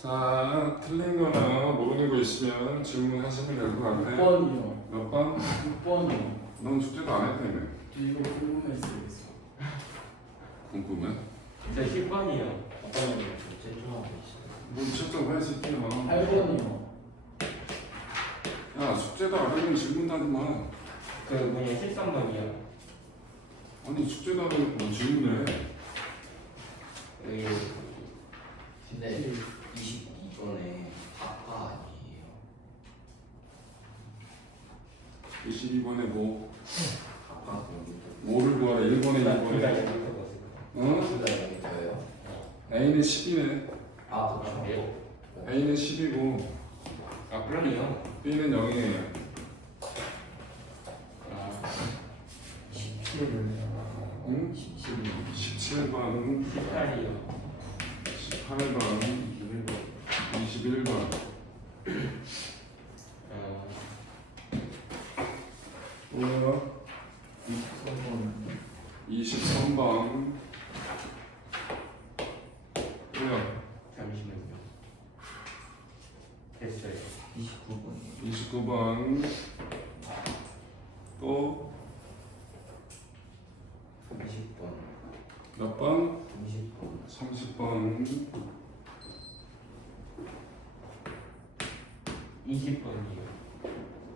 자, 틀린 거나 모르는 거 있으면 질문하시면 될 것 같아. 6번이요. 몇 번? 6번이요. 넌 숙제도 안 했다며. 이거 궁금했어요. 궁금해? 저 10번이요. 어떤 거 제출하고 있어요? 뭘 채점 해, 새끼야. 8번이요. 야, 숙제도 안 하면 질문도 하지 마. 그 뭐냐 13번이요. 아니, 숙제도 안 하면 뭐 질문해. 여기 근데 22번에 답가 아니에요. 22번에 뭐, 답가 공부도 뭐를 구하라. 1번에 둘다 2번에. 여기서 봤어요. 어? 둘다 여기서요? A는 10이네. 아 그렇죠. 네. A는 10이고, 아 그러네요. B는 0이에요. 아 17. 응? 17번, 18이요. 18번, 21번. 뭐야? 23번. 23번. 뭐야? 잠시만요. 됐어요. 29번. 29번. 또 30번. 몇 번? 30번. 30번. 20번이요.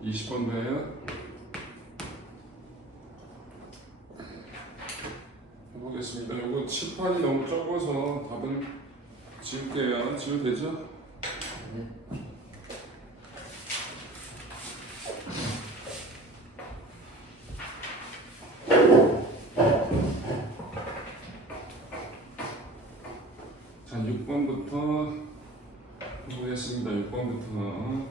20번 돼요? 해보겠습니다. 이거 칠판이 너무 적어서 답을 지울게요. 지우면 되죠? 네. 자, 6번부터 해보겠습니다. 6번부터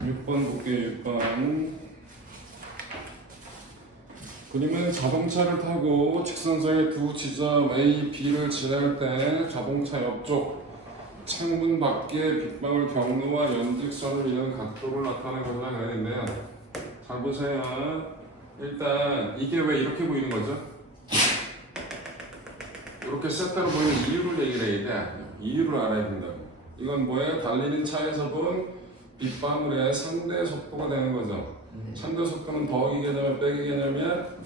6번 볼게요. 6번 그림은 자동차를 타고 직선상의 두 지점 A, B를 지날 때 자동차 옆쪽 창문 밖에 빗방울 경로와 연직선을 이은 각도를 나타내는 것이라 그랬는데요. 잘 보세요. 일단 이게 왜 이렇게 보이는 거죠? 이렇게 세트로 보이는 이유를 얘기를 해야 돼. 이유를 알아야 된다고. 이건 뭐예요? 달리는 차에서 본 빗방울의 상대 속도가 되는 거죠. 상대 속도는 더하기 개념이야, 빼기 개념이야?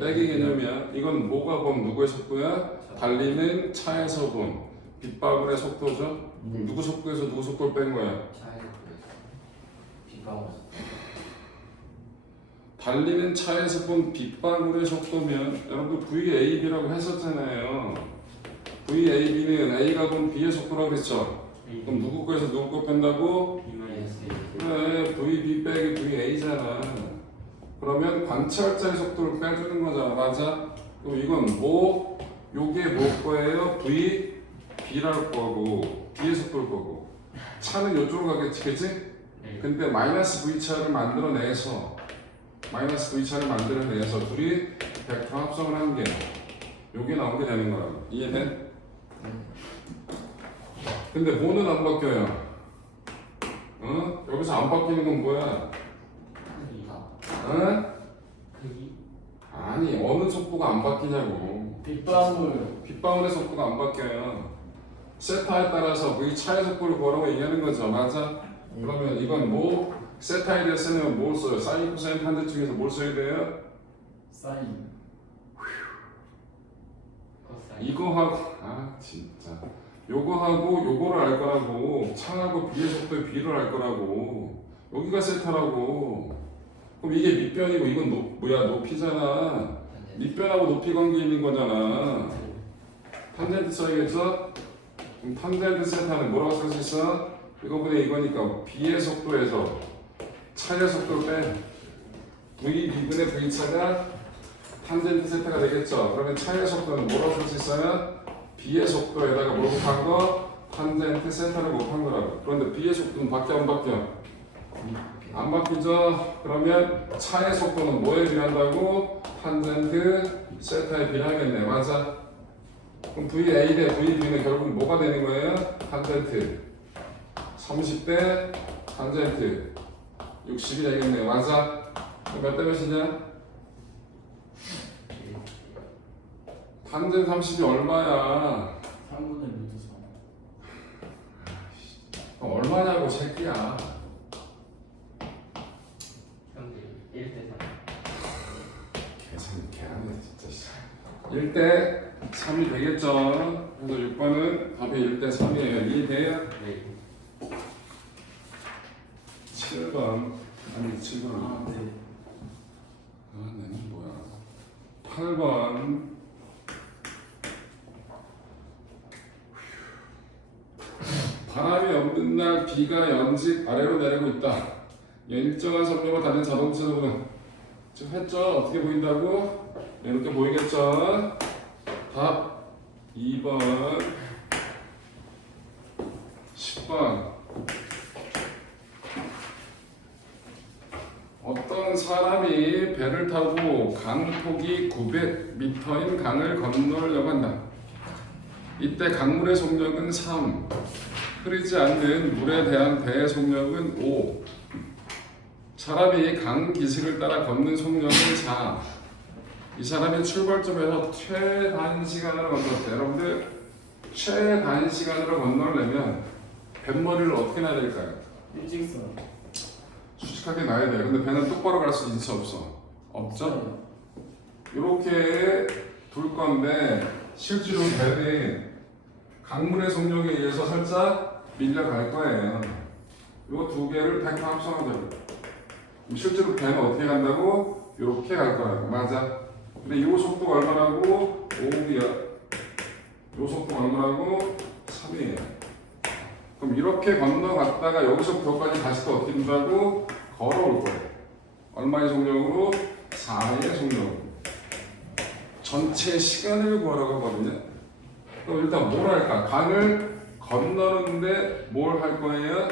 빼기 개념이야. 이건 뭐가 본 누구의 속도야? 달리는 차에서 본 빗방울의 속도죠. 누구 속도에서 누구 속도를 뺀 거야? 차에서 그래서 빗방울. 달리는 차에서 본 빗방울의 속도면 여러분 VAB라고 했었잖아요. VAB는 A가 본 B의 속도라고 그랬죠. 그럼 누구 거에서 누구 거 뺀다고? 그래, VB 빼기 VA잖아. 그러면 관찰자의 속도를 빼주는 거잖아. 맞아? 그럼 이건 뭐? 요게 뭐 거예요? VB랄 거고 B의 속도일 거고 차는 요쪽으로 가겠지, 그치? 근데 마이너스 V차를 만들어내서 마이너스 V차를 만들어내서 둘이 벡터 합성을 한 게 요게 나온 게 되는 거야. 이해돼? 근데 뭐는 안 바뀌어요? 어? 여기서 안 바뀌는 건 뭐야? 어? 아니 어느 속도가 안 바뀌냐고. 빗방울. 빗방울의 속도가 안 바뀌어요. 세타에 따라서 V 차의 속도를 구하라고 얘기하는 거죠. 맞아? 그러면 이건 뭐? 세타에 대해 쓰면 뭘 써요? 사인 코사인 탄젠트 중에서 뭘 써야 돼요? 사인. 이거하고 진짜 요거하고 요거를 알 거라고. 창하고 B의 속도의 B를 알 거라고. 여기가 세타라고. 그럼 이게 밑변이고 이건 높이잖아. 밑변하고 높이 관계 있는 거잖아. 탄젠트 써야겠죠? 그럼 탄젠트 세타는 뭐라고 쓸 수 있어? 이거분의 이거니까 B의 속도에서 차의 속도를 빼 VB분의 V차가 탄젠트 세타가 되겠죠? 그러면 차의 속도는 뭐라고 쓸 수 있어요? B의 속도에다가 뭘 곱한 거? 탄젠트 세타를 곱한 거라고. 그런데 B의 속도는 바뀌어 안 바뀌어? 안 바뀌죠? 그러면 차의 속도는 뭐에 비례한다고? 탄젠트 세타에 비례하겠네. 맞아? 그럼 VA 대 VB는 결국 뭐가 되는 거예요? 탄젠트 30대 탄젠트 60이 되겠네. 맞아? 몇 대 몇이냐? 탄젠 30이 얼마야? 3분의 루트 3. 얼마냐고 새끼야. 형들 1대 3. 개하네 진짜. 1대 3이 되겠죠. 그래서 6번은 답이 1대 3이에요. 이해돼요? 네. 7번 아니 7번. 아, 네. 나는 뭐야? 8번. 바람이 없는 날 비가 연직 아래로 내리고 있다. 일정한 속도로 달린 자동차는 지금 했죠? 어떻게 보인다고? 이렇게 보이겠죠? 답 2번 10번 어떤 사람이 배를 타고 강폭이 900m인 강을 건너려고 한다. 이때 강물의 속력은 3, 흐르지 않는 물에 대한 배의 속력은 5. 사람이 강 기슭을 따라 걷는 속력은 4. 이 사람이 출발점에서 최단시간으로 건넜대. 여러분들 최단시간으로 건너려면 뱃머리를 어떻게 놔야 될까요? 일직선. 수직하게 놔야 돼요. 근데 배는 똑바로 갈 수 있어 없어? 없죠? 이렇게 둘 건데 실제로 배는 강물의 속력에 의해서 살짝 밀려갈 거예요. 이 두 개를 100 합성하면 돼요. 실제로 배는 어떻게 간다고? 이렇게 갈 거라고. 맞아. 근데 이 속도가 얼마라고? 5이야. 이 속도가 얼마라고? 3이에요. 그럼 이렇게 건너갔다가 여기서부터까지 다시 또 어떻게 된다고? 걸어올 거예요. 얼마의 속력으로? 4의 속력으로. 전체 시간을 구하라고 하거든요. 그럼 일단 뭘 할까? 강을 건너는데 뭘 할 거예요?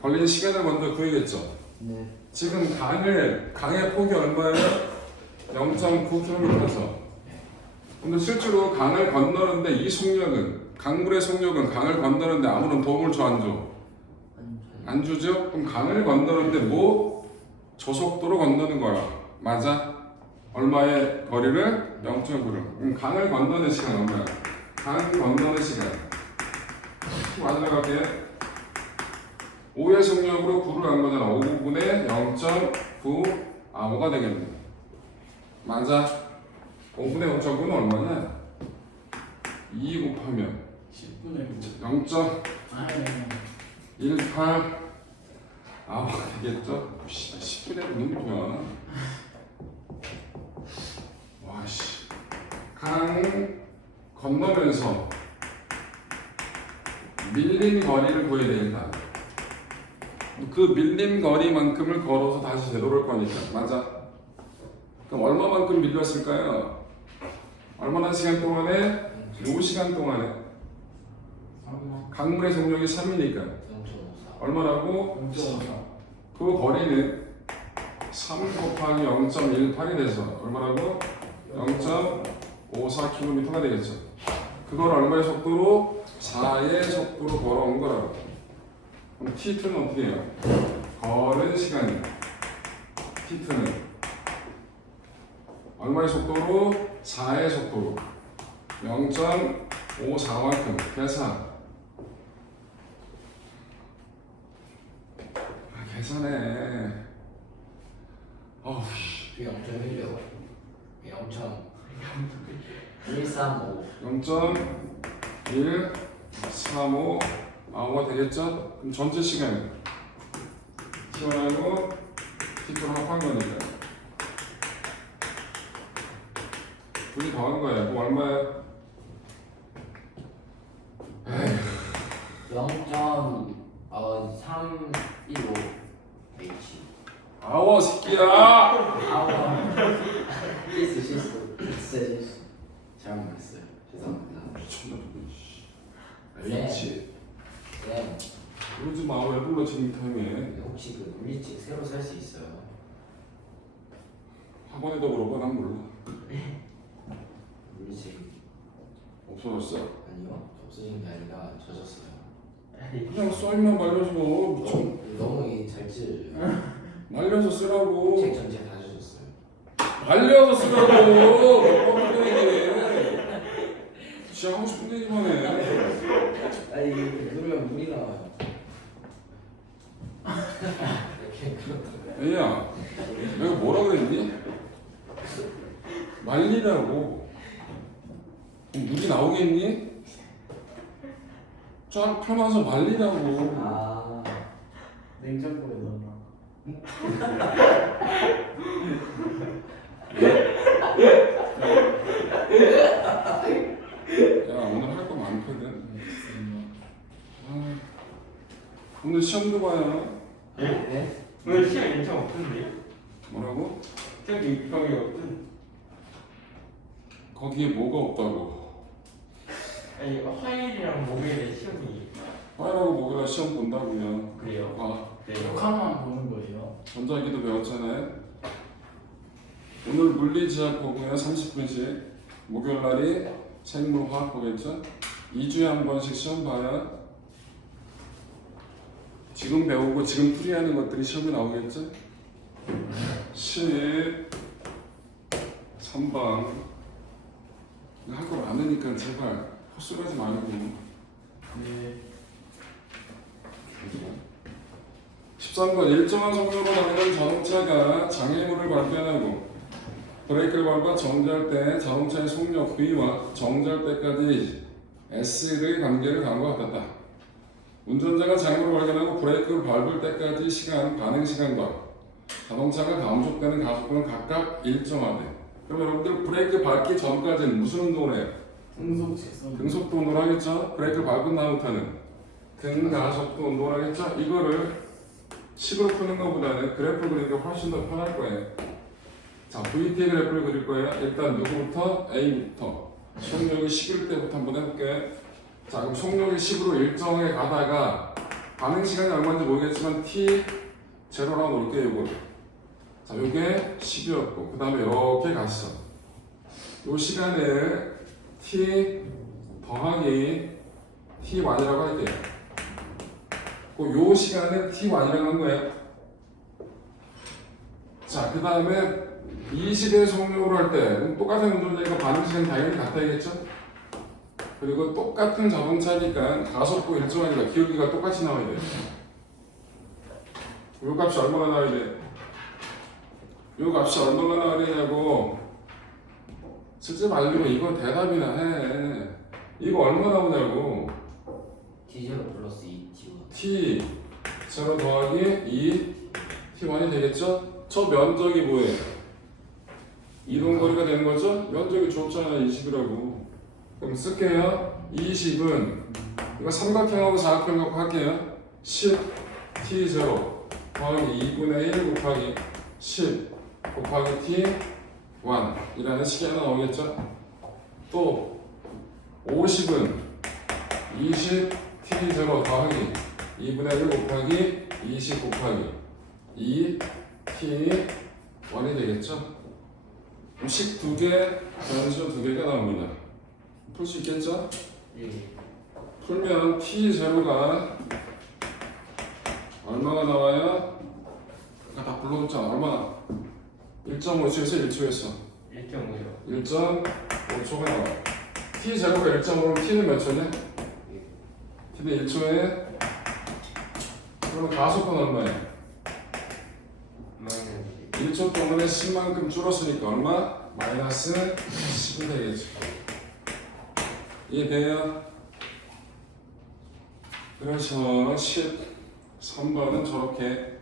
걸린 시간을 먼저 구해야겠죠. 네. 지금 강의 폭이 얼마예요? 0.9km죠. 근데 실제로 강을 건너는데 이 속력은 강물의 속력은 강을 건너는데 아무런 도움을 줘 안 줘? 안 주죠? 그럼 강을 건너는데 뭐 저속도로 건너는 거야. 맞아? 얼마의 거리를? 0.9를. 그럼 강을 건너는 시간 얼마야? 강을 건너는 시간. 마지막 할게요. 5의 속력으로 9를 간 거잖아. 5분의 0.9 5가 되겠네. 맞아. 5분의 0.9는 얼마냐? 2 곱하면 10분의 0.18 아니. 되겠죠? 10분의 9는 뭐야? 와씨. 강 건너면서 밀린 거리를 구해야 되겠다. 그 밀린 거리만큼을 걸어서 다시 되돌아올 거니까. 맞아. 그럼 얼마만큼 밀렸을까요? 얼마나 시간 동안에? 5시간 동안에. 3만. 강물의 속력이 3이니까 0.54. 얼마라고? 0.54. 그 거리는 3 곱하기 0.18이 돼서 얼마라고? 0.54km가 되겠죠. 그걸 얼마의 속도로? 4의 속도로 걸어온 거라고. 그럼 t2는 어떻게 해요? 걸은 시간이 t2는 얼마의 속도로? 4의 속도로 0.54만큼 계산. 계산해. 어우, 그게 0.1요. 0.135. 0.135 5가 되겠죠? 그럼 전체 시간 T1하고 T2를 합한 거니까 둘이 더한 거야. 그럼 얼마야? 0.315 H. 아워 새끼야! 아우. 실수. 진짜 실수. 잘못했어요. 죄송합니다. 미쳤나 보네. 네. H 네. 그러지 마. 왜 불러 지금 타임에. 혹시 그 물리책 새로 살 수 있어요? 학원에도 물어봐. 난 몰라. 물리책 없어졌어? 아니요. 없어진 게 아니라 젖었어요. 그냥 써있만 말려줘. 미쳐. 너무 이게 잘 찔. 말려서 쓰라고. 책 전체 다 젖었어요. 알려서 쓰라고. 몇 번을 얘기해. 진짜 하고 싶은 얘기만 해. 아니 이거 누르면 물이 나와요. 이렇게 그렇다고요. 애야, 내가 뭐라 그랬니? 말리라고. 물이 나오겠니? 쫙 펴놔서 말리라고. 아 냉장고에 넣어놔. 야, 오늘 할 거 많거든. 아, 오늘 시험도 봐요. 네? 오늘 시간 인정 없던데요? 뭐라고? 시험 일정이 없던. 거기에 뭐가 없다고. 아니 화요일이랑 목요일에 시험이 화요일하고 목요일에 시험 본다고요. 그래요? 봐. 네. 역할만 보는 거예요. 전자기도 배웠잖아요. 오늘 물리지학 보고요. 30분씩. 목요일 날이 생물화학 보겠죠? 2주에 한 번씩 시험 봐요. 지금 배우고 지금 풀이하는 것들이 시험에 나오겠죠? 13번 할 거 많으니까 제발 헛소리하지 말고. 네. 13번 일정한 속도로 달리는 자동차가 장애물을 발견하고 브레이크를 밟아 정지할 때 자동차의 속력 V와 정지할 때까지 S의 관계를 다음과 같았다. 운전자가 장애물을 발견하고 브레이크를 밟을 때까지 시간, 반응 시간과 자동차가 감속되는 가속도는 각각 일정하대. 그럼 여러분들 브레이크 밟기 전까지는 무슨 운동을 해요? 등속 직선. 등속도 운동을 하겠죠? 브레이크를 밟은 다음부터는 등가속도 운동을 하겠죠? 이거를 식으로 푸는 것보다는 그래프 그리는 게 훨씬 더 편할 거예요. 자, VT 그래프를 그릴 거예요. 일단 누구부터? A부터. 속력이 10일 때부터 한번 해볼게요. 자, 그럼 속력이 10으로 일정하게 가다가 반응 시간이 얼마인지 모르겠지만 T 제로라고 놓을게요, 이거. 자, 요게 10이었고, 그 다음에 이렇게 갔어. 요 시간을 T 더하기 T1이라고 할게요. 요 시간을 T1이라고 한 거예요. 자, 그 다음에 20의 속력으로 할 때 똑같은 운전자니까 반응 시간이 당연히 같아야겠죠? 그리고 똑같은 자동차니까 가속도 일정하니까 기울기가 똑같이 나와야 돼요. 요 값이 얼마나 나와야 돼? 요 값이 얼마나 나와야 되냐고. 쓰지 말고 이거 대답이나 해. 이거 얼마 나오냐고. T0 플러스 2T1. T 0 더하기 2 T1이 되겠죠? 저 면적이 뭐예요? 이동거리가 되는 거죠? 면적이 좁잖아요. 20이라고. 그럼 쓸게요. 20은 이거 삼각형하고 사각형 갖고 할게요. 10 T0 더하기 2분의 1 곱하기 10 곱하기 T1 이라는 식이 하나 나오겠죠? 또 50은 20 T0 더하기 2분의 1 곱하기 20 곱하기 2 T1이 되겠죠? 식 2개, 변수 2개가 나옵니다. 풀 수 있겠죠? 예. 풀면 T0가 얼마가 나와요? 아까 다 불러줬잖아. 얼마? 1.5초에서 1초에서 1.5요. 1.5초가 나와. T0가 1.5면 T는 몇 초냐? T는 1초에 그러면 가속은 얼마예요? 1초 동안에 10만큼 줄었으니까 얼마? 마이너스 10이 되겠죠. 이해돼요? 그래서 13번은 저렇게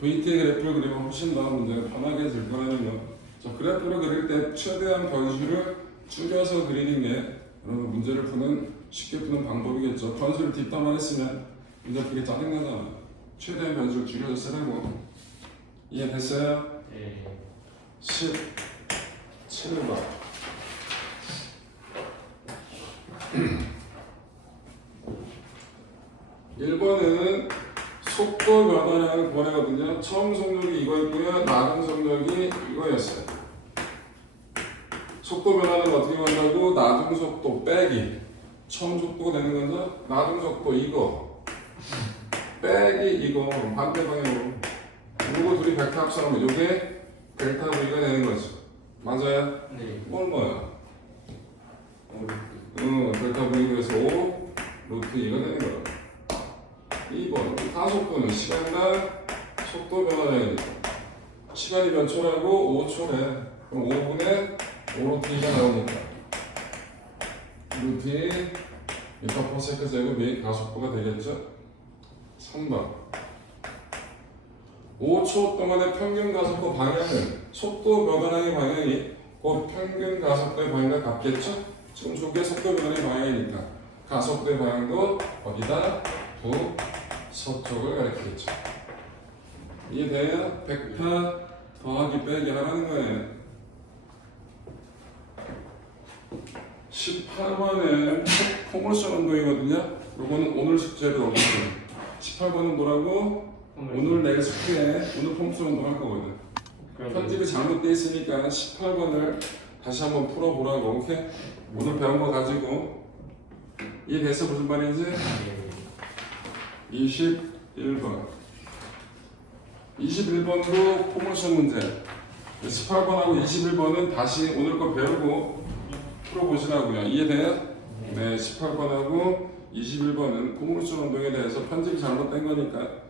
VT 그래프를 그리면 훨씬 더 문제가 편하게 될 거라는 거. 저 그래프를 그릴 때 최대한 변수를 줄여서 그리는 게 여러분 문제를 푸는 쉽게 푸는 방법이겠죠. 변수를 뒷담화 했으면 문제 풀기 짜증나잖아. 최대한 변수를 줄여서 쓰라고. 이해됐어요? 예. 17번. (1번은) 속도 변화량을 구하거든요. 처음 속력이 이거였고요. 나중 속력이 이거였어요. 속도 변화는 어떻게 한다고? 나중 속도 빼기 처음 속도가 되는 거죠. 나중 속도 이거 빼기 이거 반대 방향으로. 이거 둘이 벡터 합성하면 이게 델타 V가 되는 거지. 맞아요? 네. 뭘 뭐야? 델타 V에서 5 루트 2가 되는 거야. 2번 가속도는 시간당 속도 변화량이니까 시간이 몇 초라고? 5초래. 그럼 5분의 5 루트 2가 나오니까 루트 2 미터 퍼 세컨드 제곱이 가속도가 되겠죠? 3번 5초 동안의 평균 가속도 방향은 속도 변화량의 방향이 곧 평균 가속도의 방향과 같겠죠? 지금 저게 속도 변화의 방향이니까 가속도의 방향도 어디다? 서쪽을 가리키겠죠. 이해돼요? 벡터 더하기 빼기 하라는 거예요. 18번은 포물선 운동이거든요. 요거는 오늘 숙제를 넣어주세요. 18번은 뭐라고? 오늘 내일 숙제에 오늘 포물선 운동 할 거거든. 편집이 잘못돼 있으니까 18번을 다시 한번 풀어보라고. 오케이? 오늘 배운 거 가지고 이해됐어? 무슨 말인지? 21번 21번도 포물선 문제 18번하고 21번은 다시 오늘 거 배우고 풀어보시라고요. 이해돼요? 네, 18번하고 21번은 포물선 운동에 대해서 편집이 잘못된 거니까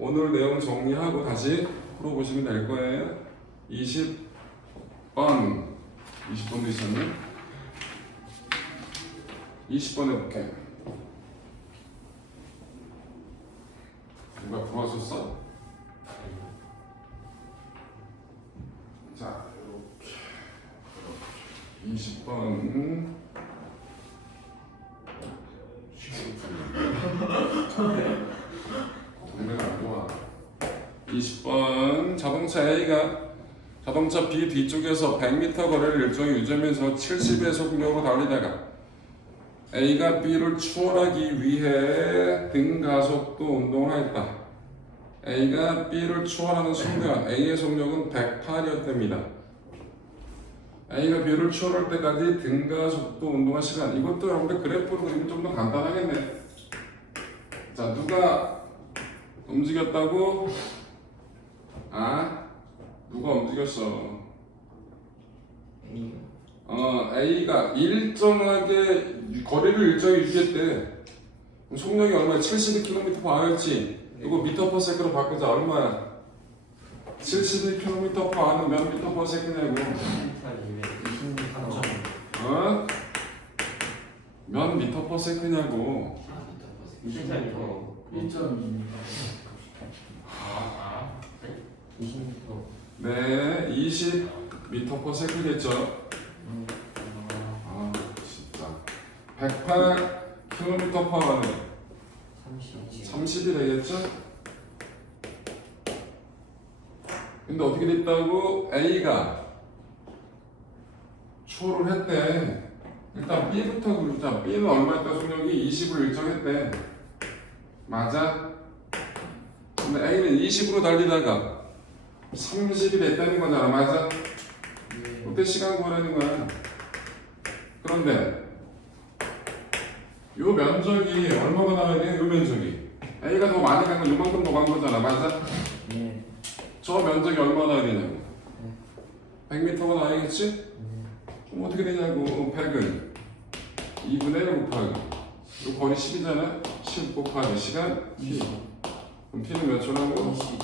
오늘 내용 정리하고 다시 풀어보시면 될 거예요. 20번 20번도 있었네. 20번 해볼게. 누가 풀어줬어? 자, 이렇게 20번 동네가 안 좋아. 20번 자동차 B 뒤쪽에서 100m 거리를 일정히 유지하면서 70의 속력으로 달리다가 A가 B를 추월하기 위해 등가속도 운동을 하였다. A가 B를 추월하는 순간 A의 속력은 108이었답니다. A가 B를 추월할 때까지 등가속도 운동할 시간. 이것도 여러분들 그래프로 그리면 좀 더 간단하겠네. 자, 누가 움직였다고? 누가 움직였어? A가 일정하게 거리를 일정히 유지했대. 속력이 얼마야? 72km/h였지. 이거 미터 퍼 세컨드로 바꾸자. 얼마야? 72km/h는 몇 미터 퍼 세컨드냐고? 몇 미터 퍼 세컨드냐고? 1.2입니다. 20m. 네, 20 미터 퍼 세컨드겠죠? 진짜 108km/h는 30이 되겠죠? 근데 어떻게 됐다고? A가 추월을 했대. 일단 B부터 그러자. B는 얼마였다? 속력이 20을 일정했대. 맞아? 근데 A는 20으로 달리다가 30이 됐다는 거잖아. 맞아? 그때 시간 구하라는 거야. 그런데 요 면적이 얼마가 나와야 돼? 요 면적이 A가 더 많이 간 건 요만큼 더 간 거잖아. 맞아? 네. 저 면적이 얼마나 나와야 되냐고. 100m가 나와야겠지? 그럼 어떻게 되냐고. 100은 2분의 1 곱하기 요 거리 10이잖아. 10 곱하기 시간 t. 그럼 t는 몇 초라고? 20.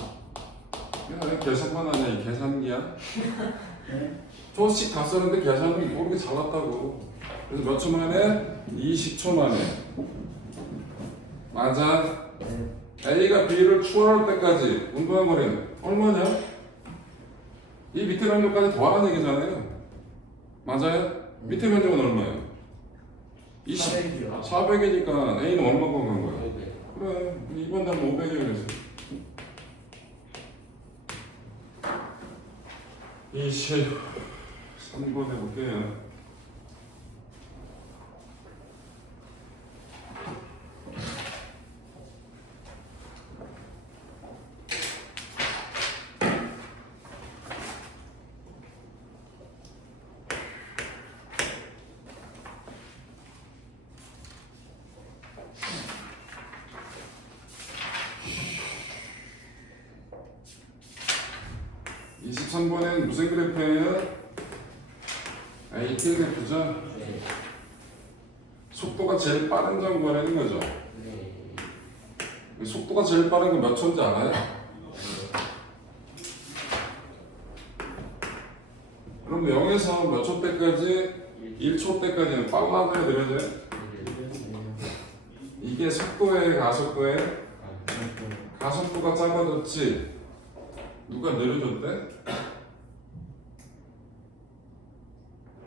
그냥 계산만 하냐. 이 계산기야? 네. 조금씩 다 썼는데 계산을 모르게 잘났다고. 그래서 몇 초 만에? 20초 만에. 맞아? 네. A가 B를 추월할 때까지 운동한 거리는 얼마냐? 이 밑에 면적까지 더하라는 얘기잖아요. 맞아요? 밑에 면적은 얼마예요? 400이요. 400이니까 A는 얼마가 간 거야? 그래, 2번 답은 500이야 그래서 23번 해볼게요. 이번엔 무슨 그래프예요? AT 그래프죠? 네. 속도가 제일 빠른 점 구하는 거죠. 네. 속도가 제일 빠른 건 몇 초인지 알아요? 그럼 0에서 몇 초 때까지? 1초 때까지는 빨라져야 느려져요? 이게 속도의 가속도의 가속도가 작아졌지? 누가 느려졌대?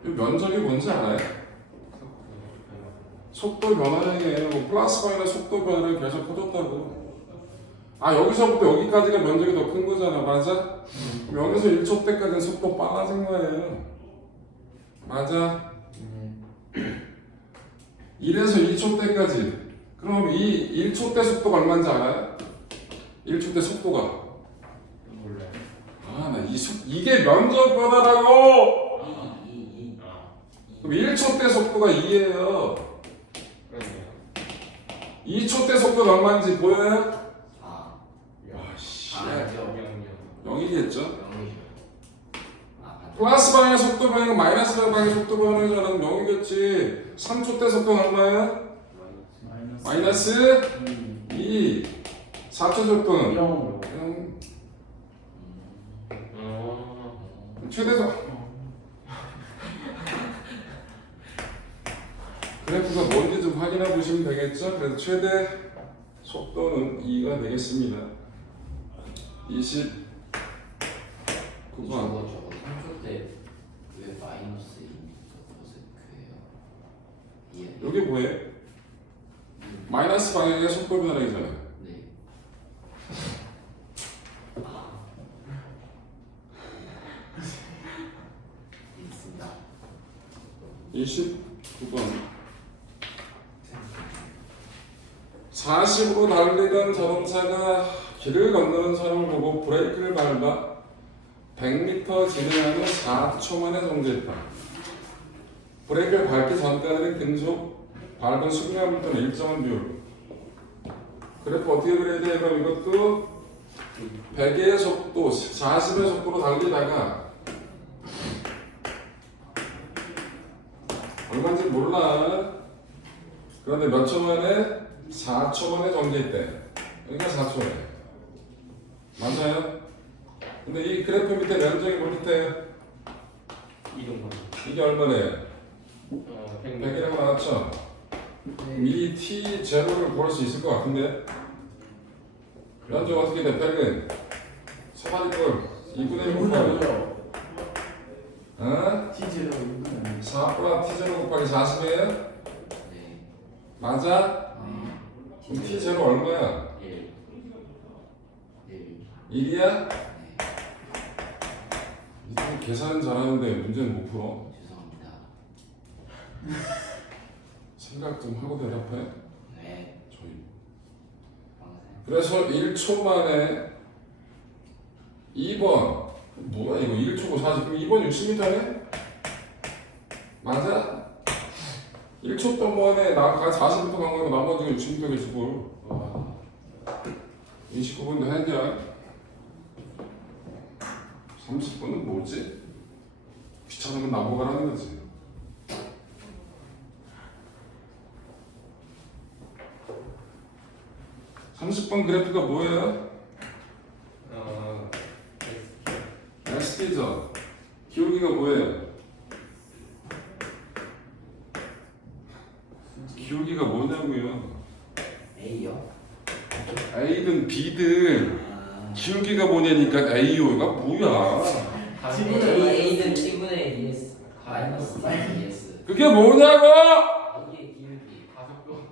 이 면적이 뭔지 알아요? 속도 변화량이에요. 플러스 마이너스 속도 변화량이 계속 커졌다고. 아 여기서부터 여기까지가 면적이 더 큰 거잖아, 맞아? 그럼 여기서 1초 때까지는 속도 빨라진 거예요. 맞아? 1에서 2초 때까지. 그럼 이 1초 때 속도가 얼마인지 알아요? 1초 때 속도가. 몰라요. 아, 나 이게 면적 변화라고! 아. 그럼 1초 때 속도가 2예요. 그러네요. 2초 때 속도가 얼마인지 보여요? 4. 와, 씨. 아니죠. 0이겠죠? 0이죠. 아, 반대. 플러스 방향 속도 변화는 마이너스 방향 속도 변화는 0이겠지. 3초 때 속도는 얼마예요? 마이너스 2. 4초 속도는 0. 0. 어. 최대속. 그래프가 뭔지 좀 확인해 보시면 되겠죠? 그래서 최대 속도는 2가 되겠습니다. 29번. 저거 3초 때 왜 마이너스 2m/s예요? 예. 여기 뭐예요? 마이너스 방향의 속도 변화량이잖아요. 네. 있습니다. 29번. 40으로 달리던 자동차가 길을 건너는 사람을 보고 브레이크를 밟아 100m 진행하는 4초 만에 정지했다. 브레이크를 밟기 전까지는 계속 밟은 순간부터는 일정한 비율. 그래프 어떻게 그려야 돼? 그럼 이것도 100의 속도, 40의 속도로 달리다가 얼마인지 몰라. 그런데 몇 초 만에? 4초 만에 정지했대. 그러니까 4초래. 맞아요? 근데 이 그래프 밑에 면적이 뭘 밑에요? 이동건. 이게 얼마래요? 100m. 100이라고 나왔죠? 그럼 이 T0를 구할 수 있을 것 같은데? 면적 어떻게 돼? 100은? 서바리꼴 2분의 1 곱하기 어? T0 6분 4 플러스 T0 곱하기 40이에요? 네. 맞아? 그럼 T0 얼마야? 1. 1. 1이야? 네. 이거 계산 잘하는데 문제는 못 풀어. 죄송합니다. 생각 좀 하고 대답해. 네. 저희. 방생. 그래서 1초 만에 2번 뭐야 이거 1초고 40 그럼 2번 60m네? 맞아? 1초 동안에 나 40m 간 거고 나머지가 60m겠지 뭘. 29분도 했냐? 30분은 뭐지? 귀찮은 건 나보고 가라는 거지. (30번) 그래프가 뭐예요? ST죠. 기울기가 뭐예요? 기울기가 뭐냐고요? A요? A든 B든 아. 기울기가 뭐냐니까 AO가 뭐야? A는 T분의 2S 마이너스 T2S. 그게 뭐냐고? 이게 기울기. 가속도.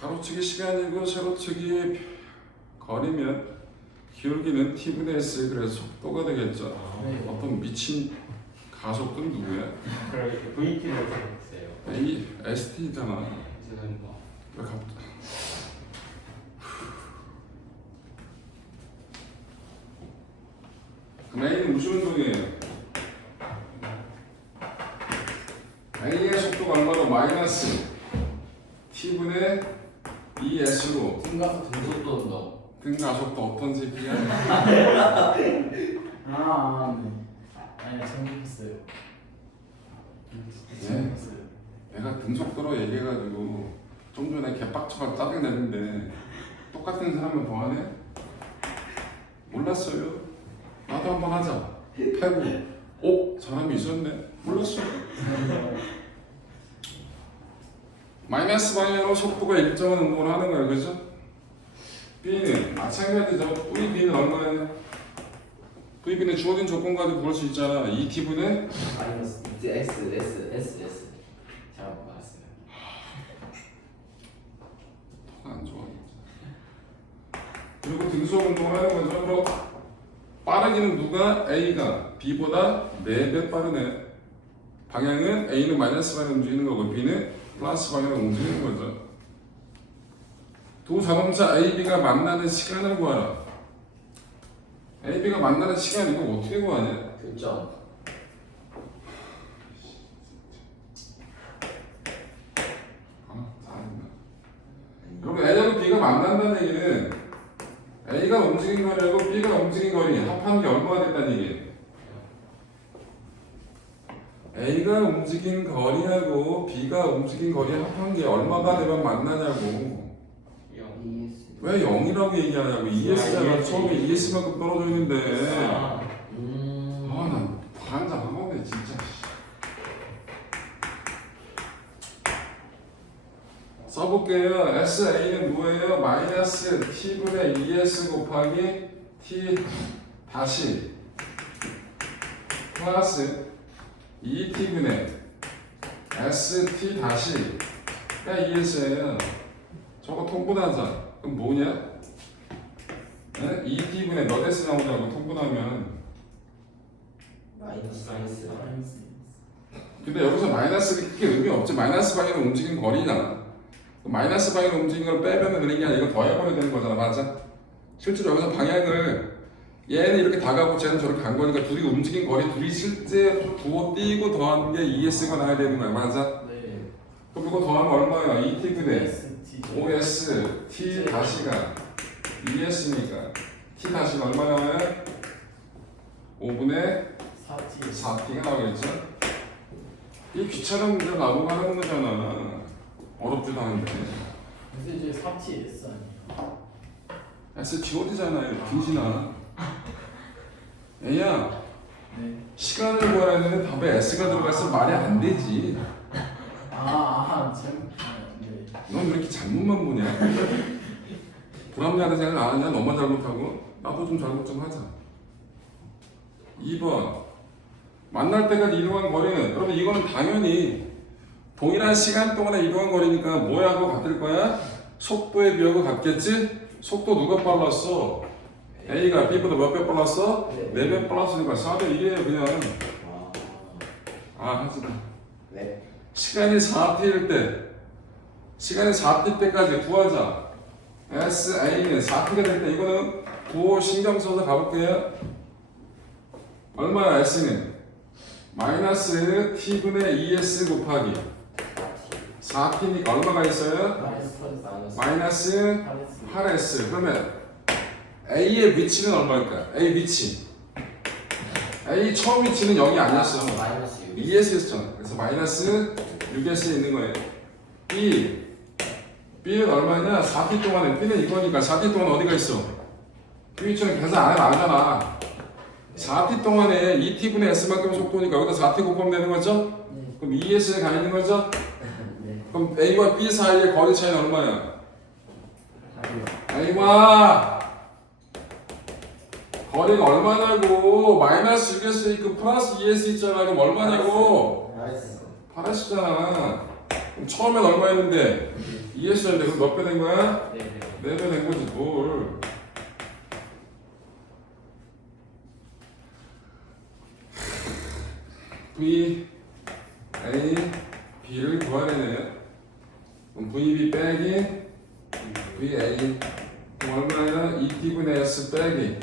가로치기 시간이고 세로치기 거리면 기울기는 T분의 S 그래서 속도가 되겠죠. 네. 어떤 미친 가속도는 누구야? 그럼 VT를 생각했어요. A, ST잖아. 죄송합니다. 왜 갑자기 그럼 A는 무슨 운동이에요? A의 속도가 얼마로? 마이너스 T분의 2S로 등가속 등속도 운동. 등 가속도 어떤 집이야? 아, 네. 아니, 잘못했어요. 예. 잘못했어요. 내가 등속도로 얘기해가지고 좀 전에 개빡쳐가 짜증 내는데 똑같은 사람은 더 하네? 몰랐어요. 나도 한번 하자. 패고 사람이 있었네. 몰랐어요. 마이너스 방향으로 속도가 일정한 운동을 하는 거예요, 그죠? B는 마찬가지죠. VB는 얼마예요? VB는 주어진 조건 가지고 볼 수 있잖아. 2T분의 마이너스 S 잘못 말했어요. 안 좋아. 그리고 등속 운동을 하는 거죠. 그럼 빠르기는 누가? A가 B보다 4배 빠르네. 방향은 A는 마이너스 방향으로 움직이는 거고 B는 플러스 방향으로 움직이는 거죠. 두 자동차 A, B가 만나는 시간을 구하라. A, B가 만나는 시간 이거 어떻게 구하냐? 교점. 잘한다. 여러분 A하고 B가 만난다는 얘기는 A가 움직인 거리하고 B가 움직인 거리 합하는 게 얼마가 된다는 얘기예요. A가 움직인 거리하고 B가 움직인 거리 합한 게 얼마가 되면 만나냐고. 왜 0이라고 얘기하냐고. ES잖아. 처음에 ES만큼 떨어져 있는데. 난 반장하고네 진짜. 써볼게요. SA는 뭐예요? 마이너스 T분의 2S 곱하기 T 다시 플러스 2T분의 ST 다시 2S예요. 저거 통분하자. 그럼 뭐냐? 네? 2T분의 몇 S 나오냐고 통분하면. 마이너스. 근데 여기서 마이너스가 크게 의미 없지. 마이너스 방향으로 움직인 거리잖아. 마이너스 방향으로 움직인 걸 빼면 되는 게 아니라 이거 더해버려야 되는 거잖아. 맞아? 실제로 여기서 방향을 얘는 이렇게 다가고 쟤는 저렇게 간 거니까 둘이 움직인 거리 둘이 실제 부호 띄고 더한 게 2S가 나야 되는 거야. 맞아? 네. 그럼 이거 더하면 얼마야? 2T분의 ST. 5S T 다시가 2S니까 T 다시가 얼마 나와요? 5분의 4T. 4T가 나오겠죠? 이 귀찮은 문제를 나보고 하는 거잖아. 어렵지도 않은데. 근데 이제 4T S 아니에요? S GOD잖아요. 빈신아. 애야, 네. 시간을 구하라 했는데 답에 S가 들어가서 말이 안 되지. 네. 넌 왜 이렇게 잘못만 보냐? 불합리하다 생각 안 하냐? 너만 잘못하고? 나도 좀 잘못 좀 하자. 2번. 만날 때까지 이동한 거리는, 여러분 이거는 당연히 동일한 시간 동안에 이동한 거리니까 뭐하고 같을 거야? 속도에 비하고 같겠지? 속도 누가 빨랐어? A가 B보다 몇 배 빨랐어? 4배 빨랐으니까 4대 1이에요 그냥. 하지 마. 네. 시간이 4t일 때, 시간이 4t 때까지 구하자. SA는 4t가 될 때 이거는 부호 신경 써서 가볼게요. 얼마야 S는? 마이너스 T분의 2S 곱하기 4t니까 얼마가 있어요? 마이너스 8S. 그러면 A의 위치는 얼마일까? A 위치. A 처음 위치는 0이 아니었어. 마이너스 6. 2S였잖아. 그래서 마이너스 6S에 있는 거예요. B는 얼마냐? 4t 동안에 B는 이거니까 4t 동안 어디가 있어? 그 위치는 계산 안 해도 알잖아. 4t 동안에 2t분의 S만큼 속도니까 여기다 4t 곱하면 되는 거죠? 네. 그럼 2S에 가 있는 거죠? 네. 그럼 A와 B 사이의 거리 차이는 얼마야? A와 거리가 얼마냐고. 마이너스 6S 있고 플러스 2S 있잖아. 그럼 얼마냐고? 8S잖아. 그럼 처음엔 얼마였는데? 2S였는데 그럼 몇 배 된 거야? 네. 4배 된 거지 뭘. V, A, B를 구하려네요. 그럼 VB 빼기 VA 그럼 얼마야? 2T분의 S 빼기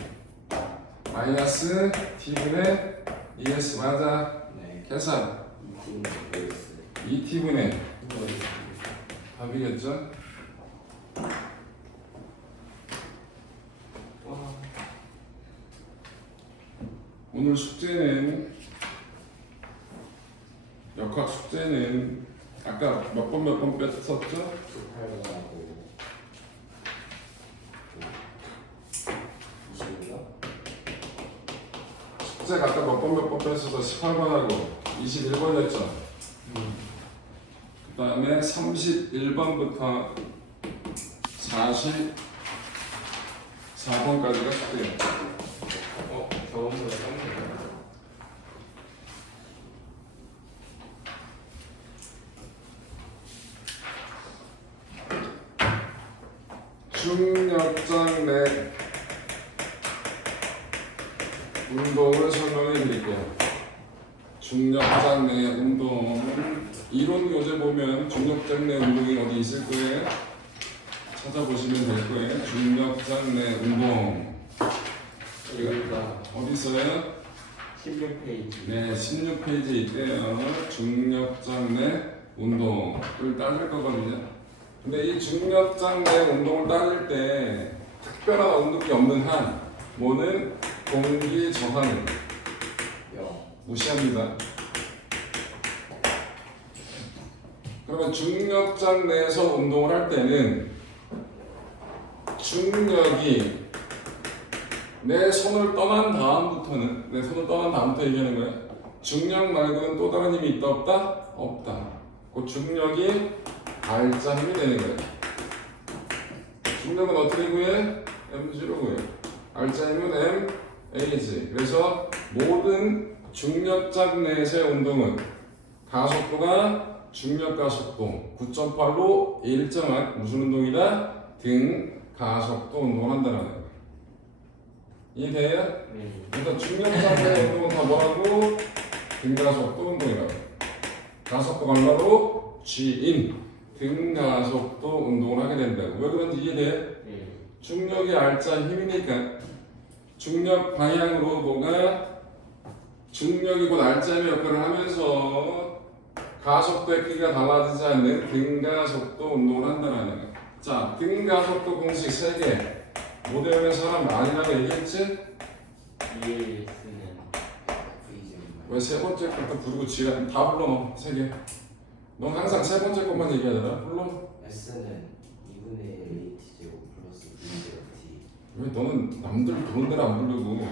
마이너스 T분의 2S 맞아? 네. 계산 2T분의 답이겠죠? 오늘 숙제는 역학 숙제는 아까 몇 번 뺐었죠? 18번하고 25번? 숙제가 아까 몇 번 뺐어서 18번하고 21번이었죠? 그 다음에 31번부터 44번까지가 숙제예요. 저번보다 짱이네. 중력장 내 운동을 설명해 드릴게요. 중력장 내 운동은 이론 교재 보면 중력장 내 운동이 어디 있을 거예요? 찾아보시면 될 거예요. 중력장 내 운동 여기가 어디 있어요? 16페이지. 네, 16페이지에 있대요. 중력장 내 운동을 따질 거거든요. 근데 이 중력장 내 운동을 따질 때 특별한 언급이 없는 한 뭐는 공기 저하는 0. 무시합니다. 그러면 중력장 내에서 운동을 할 때는 중력이 내 손을 떠난 다음부터는 얘기하는 거야. 중력 말고는 또 다른 힘이 있다 없다? 없다. 그 중력이 R자 힘이 되는 거야. 중력은 어떻게 구해? mg로 구해. R자 힘은 mA지. 그래서 모든 중력장 내에서의 운동은 가속도가 중력 가속도 9.8로 일정한 무슨 운동이다? 등 가속도 운동을 한다는 거야. 이해돼요? 네. 그러니까 중력장 내 운동은 다 뭐라고? 등가속도 운동이라고. 가속도가 얼마로? G인 등가속도 운동을 하게 된다고. 왜 그런지 이해돼? 네. 중력이 R자 힘이니까 중력 방향으로 뭐가 중력이 곧 R자 힘의 역할을 하면서 가속도의 크기가 달라지지 않는 등가속도 운동을 한다는 거야. 자, 등가속도 공식 3개. 모델의 사람 많이라고 얘기했지? EAS는 V제곱. 왜 세 번째 것도 부르고 지랄 다 불러 너 3개. 넌 항상 세 번째 것만 얘기하잖아. 불러. S는 2분의 1 T제곱 플러스 V제곱 T. 왜 너는 남들 부른 대로 안 부르고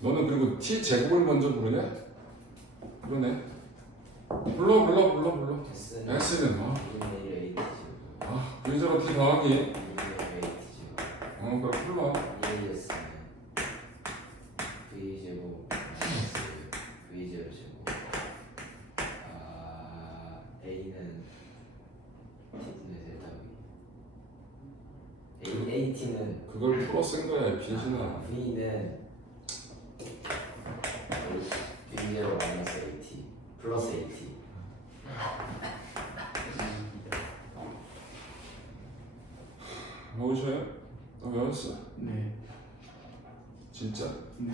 너는 그리고 T 제곱을 먼저 부르냐? 그러네. 불러. S는 S는 2분의 1 A T제곱. V제로 T 더하기 2분의 1 A T제곱. 그래 불러. EAS는 V제곱 플러스 V제곱 제곱. A는 T분의 델타 V. AT는 그걸 풀어 쓴 거야 빈신아. V는 V제곱 마이너스 AT 플러스 AT. 뭐셔요? 너 외웠어? 네. 진짜? 네.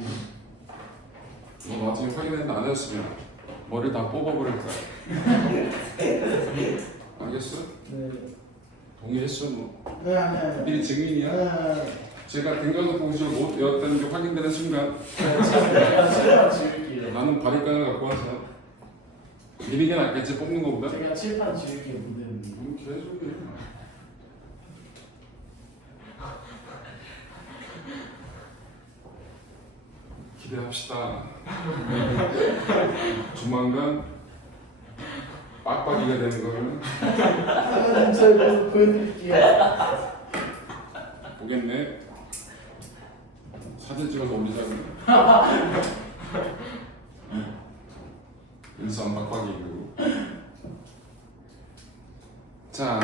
너 나중에 확인했는데 안 했으면 머리 다 뽑아버릴 거야. 알겠어? 네. 동의했어 뭐. 네, 아니야. 미리 증인이야. 제가 등가속 공식을 못 외웠다는 게 확인되는 순간 제가 지울게요. 나는 바리깡을 갖고 와서 미리는 게 낫겠지 뽑는 거보다. 제가 칠판 지울게요. 문제는. 개소리야. 기대합시다. 조만간 빡빡이가 되는 걸 제가 보여드릴게요. 보겠네. 사진 찍어서 올리자고. 일선 빡빡이고. 자,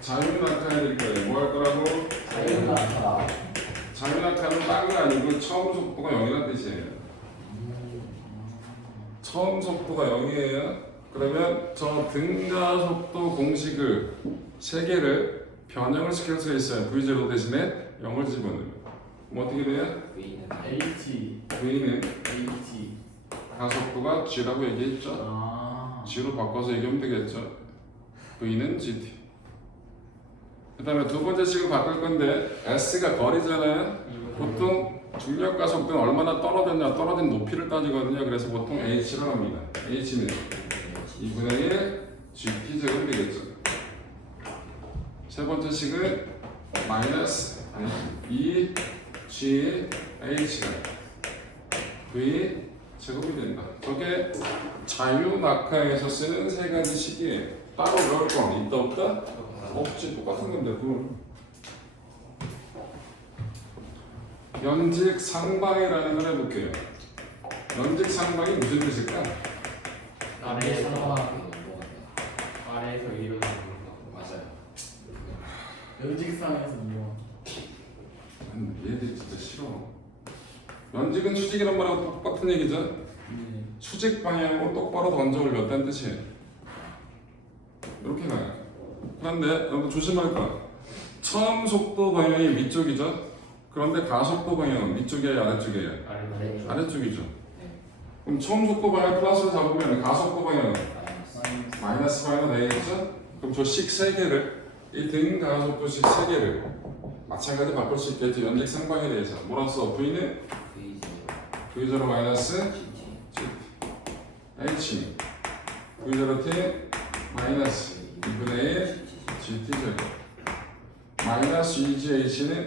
자유낙하해야 될 거예요. 뭐 할 거라고? 자유낙하. 자유낙하는 딴 거 아니고 처음 속도가 0이라는 뜻이에요. 처음 속도가 0이에요. 그러면 저 등가속도 공식을 3개를 변형을 시킬 수가 있어요. V0 대신에 0을 집어넣으면. 뭐 어떻게 돼요? V는 H. V는 H. 가속도가 G라고 얘기했죠. 아. G로 바꿔서 얘기하면 되겠죠. V는 GT. 그 다음에 두 번째 식을 바꿀 건데 S가 거리잖아요. 보통 중력과 속도는 얼마나 떨어졌냐, 떨어진 높이를 따지거든요. 그래서 보통 h라고 합니다. h는 2분의 1 gt 제곱이 되겠죠. 세 번째 식은 마이너스 2 g h가 v 제곱이 된다. 저게 자유낙하에서 쓰는 세 가지 식이에요. 따로 배울 건 있다 없다? 없지. 똑같은 건데 그 연직 상방이라는 걸 해볼게요. 연직 상방이 무슨 뜻일까? 아래에서 뭐 아래에서 위로 가는 거. 맞아요. 연직상에서 이용. 얘들 진짜 싫어. 연직은 수직이란 말하고 똑같은 얘기죠. 네. 수직 방향으로 똑바로 던져 올렸다는 뜻이에요. 이렇게 가요. 그런데 여러분 조심할 거야. 처음 속도 방향이 위쪽이죠. 그런데 가속도 방향은 위쪽이에요, 아래쪽이에요? 아래. 아래쪽이죠. 네. 그럼 처음 속도 방향 플러스를 잡으면 가속도 방향은 마이너스. 마이너스 방향으로 되겠죠? 그럼 저 식 3개를 이 등 가속도식 3개를 마찬가지 바꿀 수 있겠죠. 연직 상방에 대해서 뭐라 써? V는 V0 마이너스 H V0 T 마이너스 2분의 1 GT 제곱 마이너스 2GH는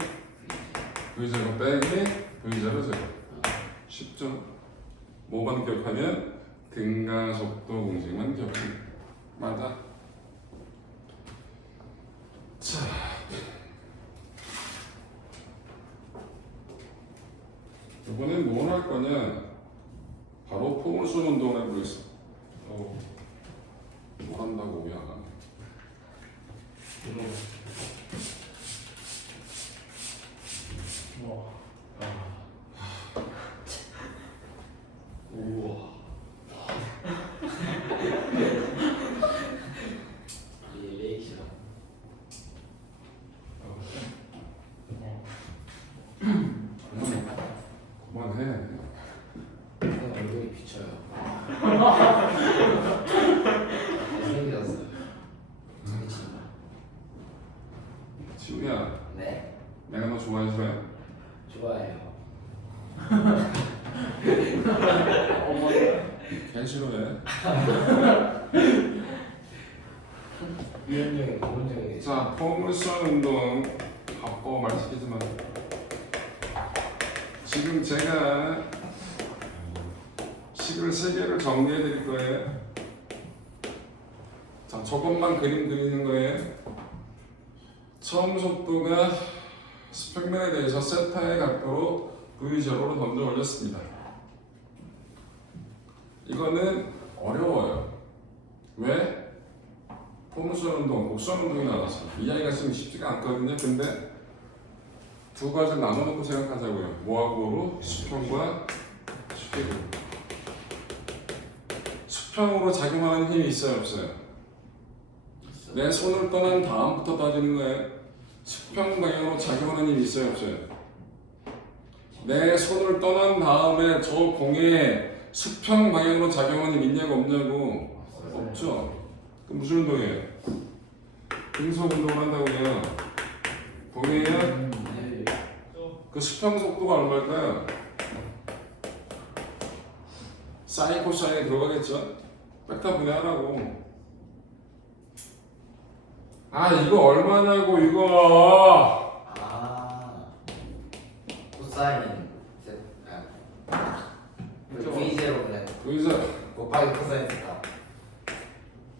V0 빼기 V0 제곱 쉽죠? 뭐만 기억하면 등가속도 공식만 기억합니다. 맞아. 자, 이번엔 뭘 할 거냐? 바로 포물선 운동을 해보겠어. 뭐 한다고 왜 안 하냐? 우와. 우와. 이 레이시랑 그만해. 그냥 얼굴이 비쳐요. 잘생겼어요. 잘친다. 지우야, 네. 내가 너 좋아해 싫어해? 좋아해요. 개 싫어해. 유연적인 기본적인. 자, 포물선 운동 바꿔 말 시키지 마. 지금 제가 식을 3개를 정리해 드릴 거예요. 자, 저것만 그림 그리는 거예요. 처음 속도가 수평면에 대해서 세타의 각도로 V0로 던져 올렸습니다. 이거는 어려워요. 왜? 포물선 운동, 곡선 운동이 나왔어요. 이해가 좀 쉽지가 않거든요. 근데 두 가지를 나눠놓고 생각하자고요. 뭐하고로? 수평과 수평으로. 수평으로 작용하는 힘이 있어요, 없어요? 내 손을 떠난 다음부터 따지는 거예요. 수평 방향으로 작용하는 힘이 있어요, 없어요? 내 손을 떠난 다음에 저 공에 수평 방향으로 작용하는 힘 있냐고 없냐고? 없죠. 그럼 무슨 운동이에요? 등속 운동을 한다고요. 동의해요? 네. 그 수평 속도가 얼마일까요? 사인 코사인에 들어가겠죠? 벡터 분해하라고. 아 이거 얼마냐고 이거. 아. 코사인. V0 그냥 여기서 곱하기 코사인 세타.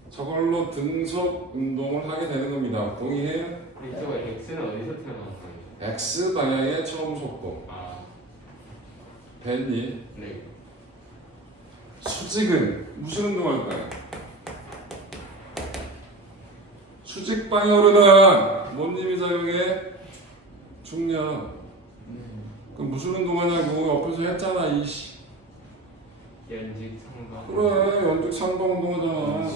저걸로 등속 운동을 하게 되는 겁니다. 동의해요? 이거 X는 어디서 태어났어요? X 방향의 처음 속도. 아, 벤이 네. 수직은 무슨 운동할까요? 수직 방향으로는 뭔 힘이 작용해? 중력. 그럼 무슨 운동하냐고 옆에서 했잖아 이씨. 연직 상방. 그래 연극 상방 운동하잖아.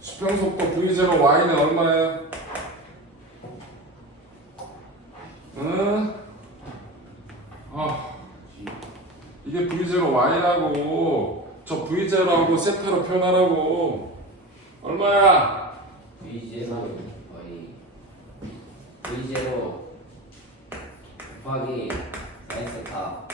수평 속도 V0 Y는 얼마야? 응? 아 이게 V0 Y라고. 저 V0하고 세타로 표현하라고. 얼마야? V0 V0 곱하기 사인 세타.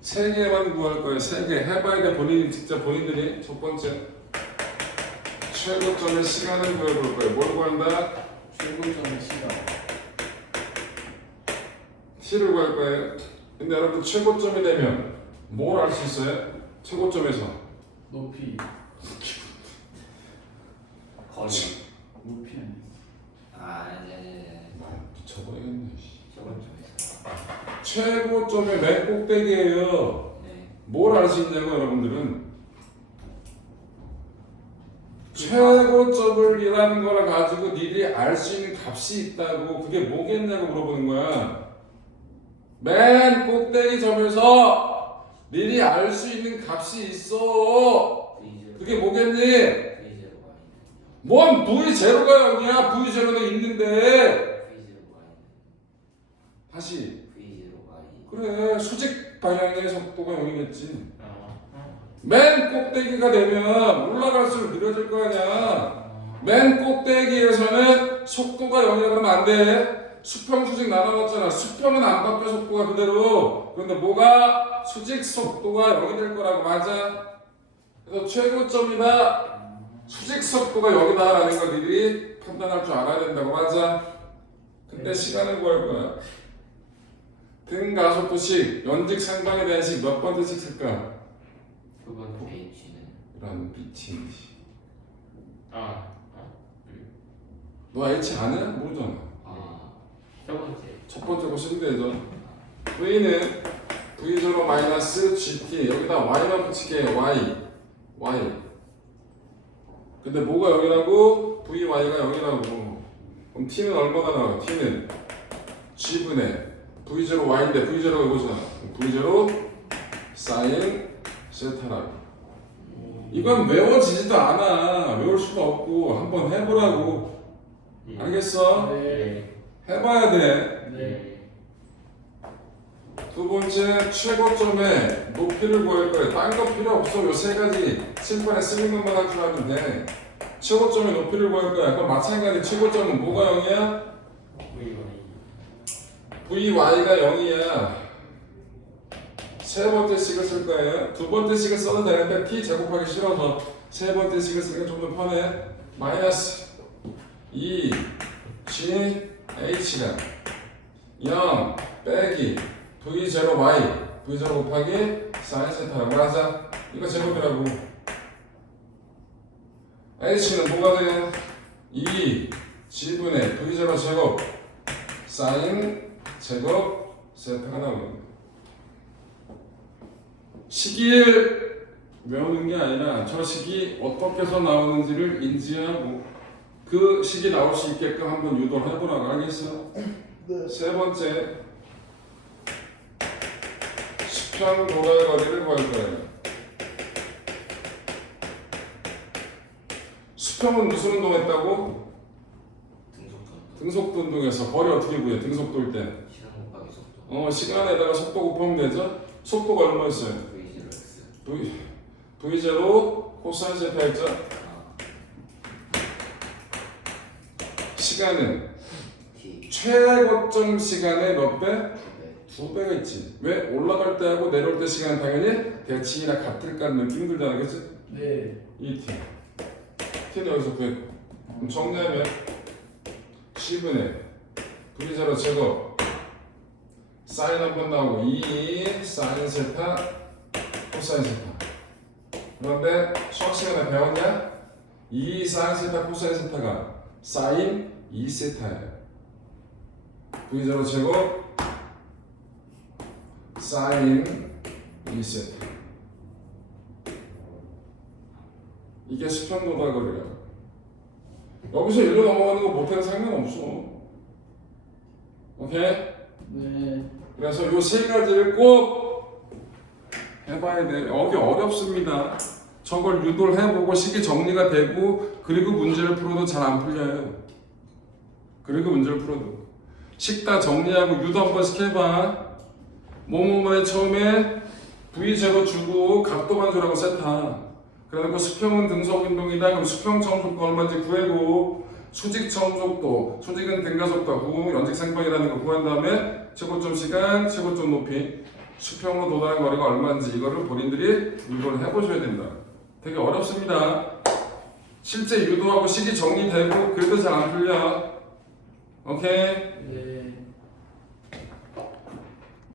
세 개만 구할 거예요. 세 개 해봐야 돼. 본인이 직접 본인들이. 첫 번째 최고점의 시간을 구해볼 거예요. 뭘 구한다? 최고점의 시간. t를 구할 거예요. 근데 여러분 최고점이 되면 뭘 알 수 있어요? 최고점에서 높이. 거리. 높이 아니야. 네네네. 미쳐버리겠네. 저번점에서. 최고점의 맨 꼭대기예요. 네. 뭘 알 수 있냐고 여러분들은 최고점을이라는 걸 가지고 니들이 알 수 있는 값이 있다고. 그게 뭐겠냐고 물어보는 거야. 맨 꼭대기 점에서 니들이 알 수 있는 값이 있어. V0. 그게 뭐겠니? V0 Y. 뭔 V0가 0이야. V0는 있는데. V0 Y. 다시 V0 Y. 그래 수직 방향의 속도가 0이겠지. 어. 맨 꼭대기가 되면 올라갈수록 느려질 거 아니야. 맨 꼭대기에서는 속도가 0이라 그러면 안 돼. 수평, 수직 나눠놨잖아. 수평은 안 바뀌어 속도가 그대로. 그런데 뭐가? 수직 속도가 0이 될 거라고. 맞아. 그래서 최고점이다. 수직 속도가 0이다라는 걸 니들이 판단할 줄 알아야 된다고. 맞아. 근데 시간을 구할 거야. 등가속도식, 연직 상방에 대한 식 몇 번째씩 쓸까? 두 번째. H는 이런 미친 씨. 아. 너 H 아냐? 모르잖아. 세 번째. 첫 번째 거 쓰면 되죠. V는 V0 마이너스 GT 여기다 Y만 붙이게. Y. 근데 뭐가 0이라고? VY가 0이라고. 그럼 T는 얼마가 나와요? T는 G분의 V0 Y인데 V0가 이거잖아. V0 사인 세타라고. 이건 외워지지도 않아. 외울 수가 없고 한번 해보라고. 알겠어? 네. 해봐야 돼. 네. 두 번째 최고점의 높이를 구할 거예요. 딴 거 필요 없어. 요 세 가지 칠판에 쓰는 것만 할 줄 알면 돼. 최고점의 높이를 구할 거야. 그럼 마찬가지 최고점은 뭐가 0이야? VY가 0이야. 세 번째 식을 쓸 거예요. 두 번째 식을 써도 되는데 t 제곱하기 싫어서 세 번째 식을 쓰는 게 좀 더 편해. 마이너스 2 G H가 0 빼기 V0 Y V0 곱하기 사인 세타라고 하자. 이거 제곱이라고. H는 뭐가 돼요? 2 G분의 V0 제곱 사인 제곱 세타가 나옵니다. 식을 외우는 게 아니라 저 식이 어떻게 해서 나오는지를 인지하고 그 식이 나올 수 있게끔 한번 유도를 해보라고. 알겠어? 네. 세 번째 수평 도달거리를 구할 거예요. 수평은 무슨 운동했다고? 등속도 운동에서 거리 어떻게 구해? 등속도일 때 시간 곱하기 속도. 시간에다가 속도 곱하면 되죠? 속도가 얼마였어요? V0 X. V0 코사인 세타 했죠? 시간은 T. 최고점 시간의 몇 배? 네. 2배가 있지. 왜? 올라갈 때하고 내려올 때 시간 당연히 대칭이나 같을까는 느낌 들잖아. 그치? 네. 이 T. T는 여기서 구했고. 그럼 정리하면 C분의 V0 제곱 사인 한 번 나오고 2 사인 세타 코사인 세타. 그런데 수학 시간에 배웠냐? 2 사인 세타 코사인 세타가 사인 2세타예요. V0 제곱 사인 2세타. 이게 수평 도달거리라고. 여기서 일로 넘어가는 거 못해도 상관없어. 오케이? 네. 그래서 요 세 가지를 꼭 해봐야 돼. 여기 어렵습니다. 저걸 유도를 해보고 식이 정리가 되고 그리고 문제를 풀어도 잘 안 풀려요. 그리고 문제를 풀어도 식 다 정리하고 유도 한 번씩 해봐. 뭐뭐뭐에 처음에 V0 주고 각도만 주라고 세타. 그래놓고 수평은 등속 운동이다. 그럼 수평 처음 속도 얼마인지 구해고 수직 처음 속도, 수직은 등가속도고 연직생평이라는 거 구한 다음에 최고점 시간, 최고점 높이, 수평으로 도달한 거리가 얼마인지 이거를 본인들이 이걸 해보셔야 된다. 되게 어렵습니다. 실제 유도하고 식이 정리되고 그래도 잘 안 풀려. 오케이? 네.